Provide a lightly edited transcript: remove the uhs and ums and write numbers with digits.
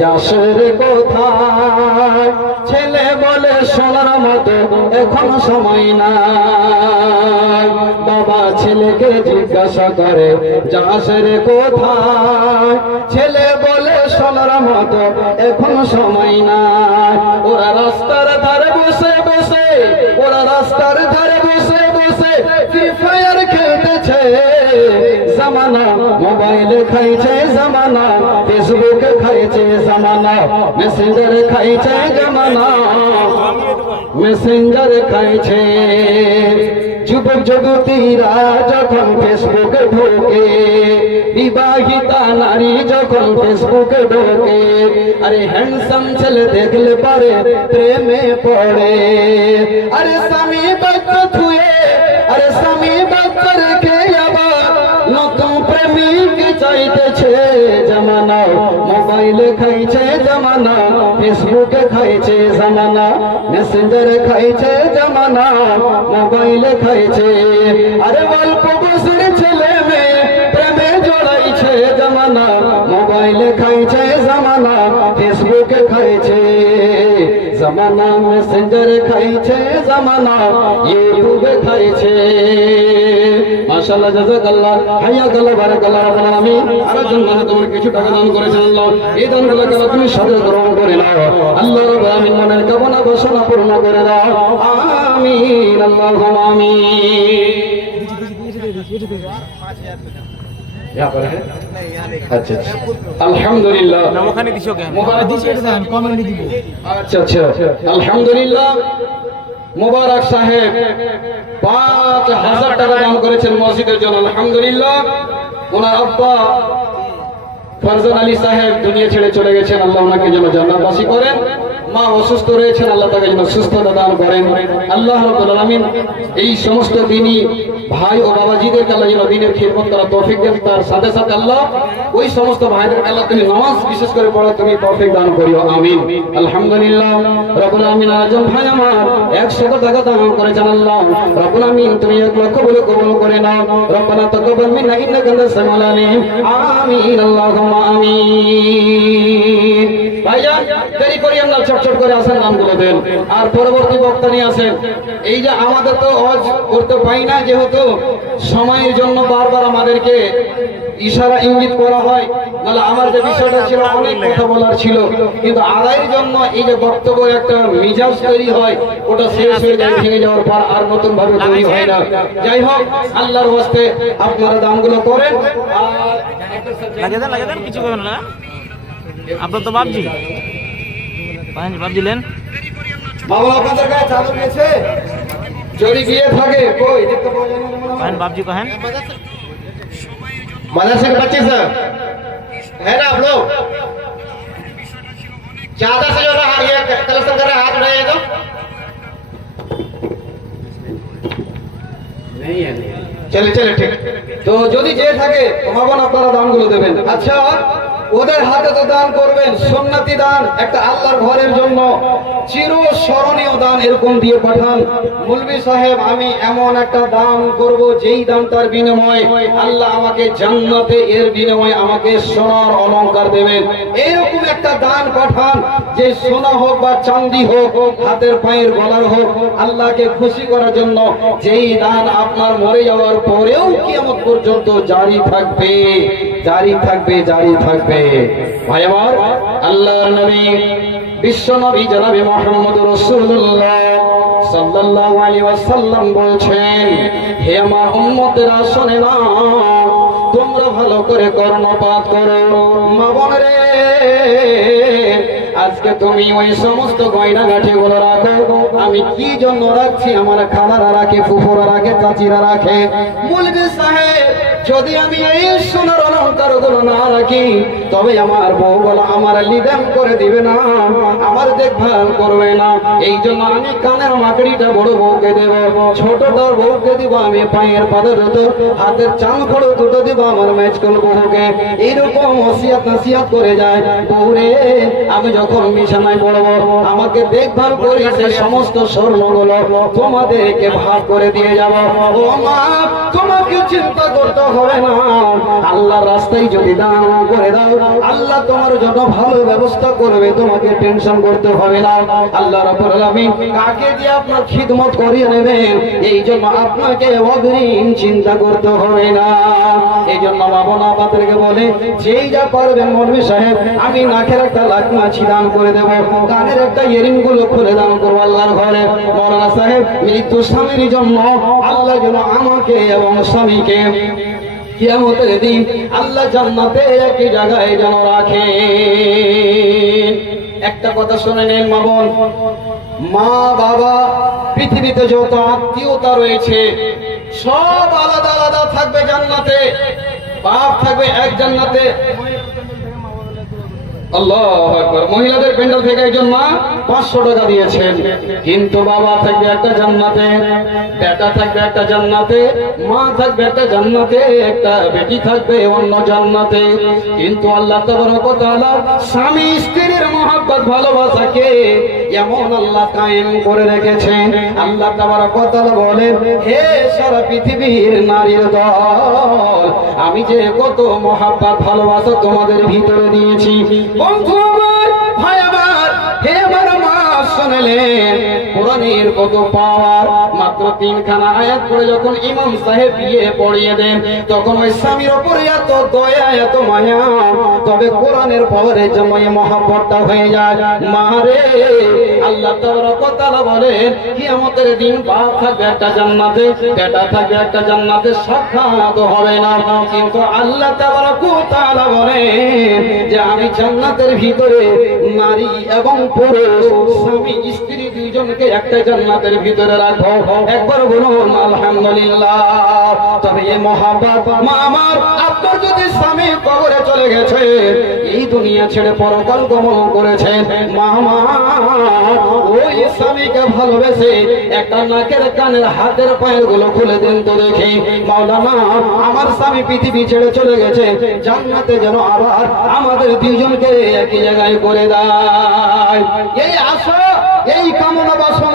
যাসের কোথায় ছেলে বলে সোনার মতো এখন সময় নাই। বাবা ছেলেকে জিজ্ঞাসা করে যাসের কোথায় ছেলে বলে সোনার মতো এখন সময় নাই। ওরা রাস্তার ধারে বসে বসে রাস্তার ধারে বসে বসে ফ্রি ফায়ার খেলতেছে। জামানা মোবাইলে খাইছে জামানা, ফেসবুকে খাইছে জামানা, মেসেঞ্জারে খাইছে জামানা, মেসেঞ্জারে খাইছে। যুবক যুবতীরা যখন ফেসবুকে ঢোকে, বিবাহিতা নারী যখন ফেসবুকে ঢোকে, আরে হ্যান্ডসাম ছেলে দেখলে পারে প্রেমে পড়ে। আরে স্বামী বাচ্চা থুয়ে, আরে স্বামী বাচ্চা রেখে আবার নতুন প্রেমিক চাইতেছে। জামানা মোবাইলে খাইছে জামানা, ফেসবুকে খাইছে জামানা, মেসেঞ্জারে খাইছে জামানা, মোবাইলে খাইছে। আরে অল্প বছরের ছেলে মেয়ে প্রেমে জড়াইছে জামানা, মোবাইলে খাইছে জামানা, ফেসবুকে খাইছে জামানা, মেসেঞ্জারে খাইছে জামানা, ইউটিউবে খাইছে। মাশাআল্লাহ, জাযাকাল্লাহ, হায়াকাল্লাহ, বারাকাল্লাহ। রাব্বুল আলামিন আরেকজন মানুষ তোমার কিছু টাকা দান করেছেন আল্লাহ, এই দানগুলোকে তুমি সাদরে গ্রহণ করে নাও আল্লাহ। রাব্বুল আলামিন মনের কামনা বাসনা পূর্ণ করে দাও, আমিন, আল্লাহুম্মা আমিন। আচ্ছা আলহামদুলিল্লাহ, আচ্ছা আচ্ছা আলহামদুলিল্লাহ। মুবারক সাহেব 5000 টাকা দান করেছেন মসজিদের জন্য, আলহামদুলিল্লাহ। ওনার আব্বা ফরজান আলী সাহেব দুনিয়া ছেড়ে চলে গেছেন, আল্লাহ ওনাকে যেন জান্নাতবাসী করেন। মা অসুস্থ রয়েছেন, আল্লাহ তাকে যেন সুস্থতা দান করেন। আল্লাহ রাব্বুল আলামিন এই সমস্ত দিনী ভাই ও বাবাজিদেরকে আল্লাহ যেন দিনের খিদমত করার তৌফিক দেন। তার সাথে সাথে আল্লাহ ওই সমস্ত ভাইদেরকে আল্লাহ তুমি নামাজ বিশেষ করে পড়া তুমি তৌফিক দান করিও, আমিন। আলহামদুলিল্লাহ। রাব্বুল আলামিন আরেকজন ভাই আমার 100 টাকা দান করেছেন, আল্লাহ রাব্বুল আলামিন তুমি 1 লক্ষ বলে কবুল করে নাও। রব্বানা তাকাব্বাল মিন্না ইন্নাকা আনতাস সামিউল আলিম, আমিন, আল্লাহুম্মা আমিন। ভাইজান দেরি করি আমরা, চটচট করে আসেন, নামগুলো দেন আর পরবর্তী বক্তা নিয়ে আসেন। এই যে আমাদের তো ওয়াজ করতে পাই না, যেহেতু সময়ের জন্য বারবার আমাদেরকে ইশারা ইঙ্গিত করা হয়, নাহলে আমার যে বিষয়টা ছিল অনেক কথা বলার ছিল, কিন্তু আদায়ের জন্য এই যে বক্তব্য একটা মিজাজ তৈরি হয়, ওটা শেষ হয়ে যায়, ভেঙে যাওয়ার পর আর নতুন ভাবে তৈরি হয় না। যাই হোক, আল্লাহর ওয়াস্তে আপনারা দানগুলো করেন। আর লাগে দেন কিছু করবেন না, আপনার তো বাপজি বাপ দিলেন। বাবা আপনাদের গায়ে চাদর গেছে, যদি গিয়ে থাকে কই দেখতে পাওয়া যায় না। बाबजी कहें मदरसे के बच्चे सर है ना आप लोग, ज्यादा से जो रहा ये कलेक्शन कर रहा हाथ उठाइए तो नहीं है। चले चले ठीक, तो যদি যে থাকে তোমার আপনারা দানগুলো দেবেন। আচ্ছা ওদের হাতে তো দান করবেন, সুন্নতি দান, একটা আল্লাহর ঘরের জন্য চিরস্মরণীয় দান এরকম দিয়ে পাঠান। মুলবি সাহেব আমি এমন একটা দান করব যেই দানটার বিনিময়ে আল্লাহ আমাকে জান্নাতে, এর বিনিময়ে আমাকে সোনার অলংকার দেবেন। এইরকম একটা দান পাঠান, যে সোনা হোক বা চাঁদি হোক, হাতের পায়ের গলার হোক, আল্লাহকে খুশি করার জন্য যেই দান আপনার মরে যাওয়ার পরেও কিয়ামত পর্যন্ত জারি থাকবে, জারি থাকবে, জারি থাকবে। ভাই আমার, আল্লাহর নবী বিশ্ব নবী জনাবে মুহাম্মদ রাসূলুল্লাহ সাল্লাল্লাহু আলাইহি ওয়াসাল্লাম বলেছেন, হে আমার উম্মতেরা শুনে নাও, তোমরা ভালো করে কর্ণপাত করো। মা বোনেরে, আজকে তুমি ওই সমস্ত গয়না গাঠি গুলো রাখো। আমি কি জন্য রাখছি? আমার খালারা রাখে, ফুফুরা রাখে, চাচিরা রাখে। মুলবি সাহেব যদি আমি এই সোনার অলংকার গুলো না রাখি, তবে আমার বউ বলা আমার লিদাম করে দিবে না, আমার দেখভাল করবে না। এই জন্য আমি কানের মাকড়িটা বড় বউকে দেব, ছোটটার বউকে দিব আমি পায়ের পাদে দুটো, হাতের চাল খড়ো দুটো দিব আমার মেজকুল বউকে। এইরকম ওসিয়াত নসিহত করে যায়। বউরে, আমি যখন বিছানায় পড়বো আমাকে দেখভাল করে সে সমস্ত স্বর্ণগুলো তোমাদেরকে ভাগ করে দিয়ে যাব। ও মা, তোমাকে চিন্তা করতে হবে না। আল্লাহর রাস্তায় যদি দান করে দাও, আল্লাহ তোমার জন্য ভালো ব্যবস্থা করবে, তোমাকে টেনশন করতে হবে না। আল্লাহ রাব্বুল আলামিন কাকে দিয়ে আপনার খিদমত করিয়ে নেবেন, এই জন্য আপনাকে অগ্রিম চিন্তা করতে হবে না। এই জন্য বাবা আপনাদেরকে বলে, যেই যা পারবেন মৌলভী সাহেব, আমি নাকের একটা লাকমাছি দান করে দেব, কানের একটা ইয়ারিং গুলো খুলে দান করবো আল্লাহর ঘরে। মৌলানা সাহেব মৃত্যু স্বামীর জন্য আল্লাহ যেন আমাকে এবং স্বামীকে কিয়ামতের দিন আল্লাহ জান্নাতে একই জায়গায় যেন রাখে। একটা কথা শুনে নেন মা বোন, মা বাবা পৃথিবীতে যত আত্মীয়তা রয়েছে সব আলাদা আলাদা থাকবে জান্নাতে। বাপ থাকবে এক জান্নাতে, আল্লাহু আকবার। মহিলাদের প্যান্ডেল থেকে একজন মা 500 টাকা দিয়েছেন, কিন্তু বাবা থাকবে একটা জান্নাতে, বেটা থাকবে একটা জান্নাতে, মা থাকবে একটা জান্নাতে, একটা বেটি থাকবে অন্য জান্নাতে। কিন্তু আল্লাহ তাবারক ওয়া তাআলা স্বামী স্ত্রীর মহব্বত ভালোবাসাকে এমন আল্লাহ কায়েম করে রেখেছেন। আল্লাহ তাবারক ওয়া তাআলা বলেন, হে সারা পৃথিবীর নারীর দল, আমি যে কত মহব্বত ভালোবাসা তোমাদের ভিতরে দিয়েছি। বন্ধু আমার, ভাই আমার, হে আমার মা শুনলেন কোরআনের কত পাওয়ার। মাত্র 3 খানা আয়াত পড়ে যখন ইমাম সাহেব বিয়ে পড়িয়ে দেন, তখন ওই স্বামীর উপরে এত দয়া এত মায়া, তবে কোরআনের পাওয়ারে জমায়ে মহব্বতটা হয়ে যায়। মারে আল্লাহ তাবারক ওয়া তাআলা বলেন, কিয়ামতের দিন বাপ থাকবে একটা জান্নাতে, বেটা থাকবে একটা জান্নাতে, সাক্ষাৎ হবে না। কিন্তু আল্লাহ তাবারক ওয়া তাআলা বলেন যে আমি জান্নাতের ভিতরে নারী এবং পুরুষ স্বামী স্ত্রী দুইজনকে একটা জান্নাতের ভিতরে রাখবো। একবার বলুন আলহামদুলিল্লাহ। তবে এই মহব্বত মা আমার, আপনার যদি স্বামী কবরে চলে গেছে, এই দুনিয়া ছেড়ে পরকাল গমন করেছেন, মা ওই স্বামীকে ভালোবেসে একটা নাকের কানের হাতের পায়ের গুলো খুলে দেন তো দেখি। মাওলানা আমার স্বামী পৃথিবী ছেড়ে চলে গেছে, জান্নাতে যেন আবার আমাদের দুইজনকে একই জায়গায় করে দেয়। এই আশা, এই কামনা বাসনা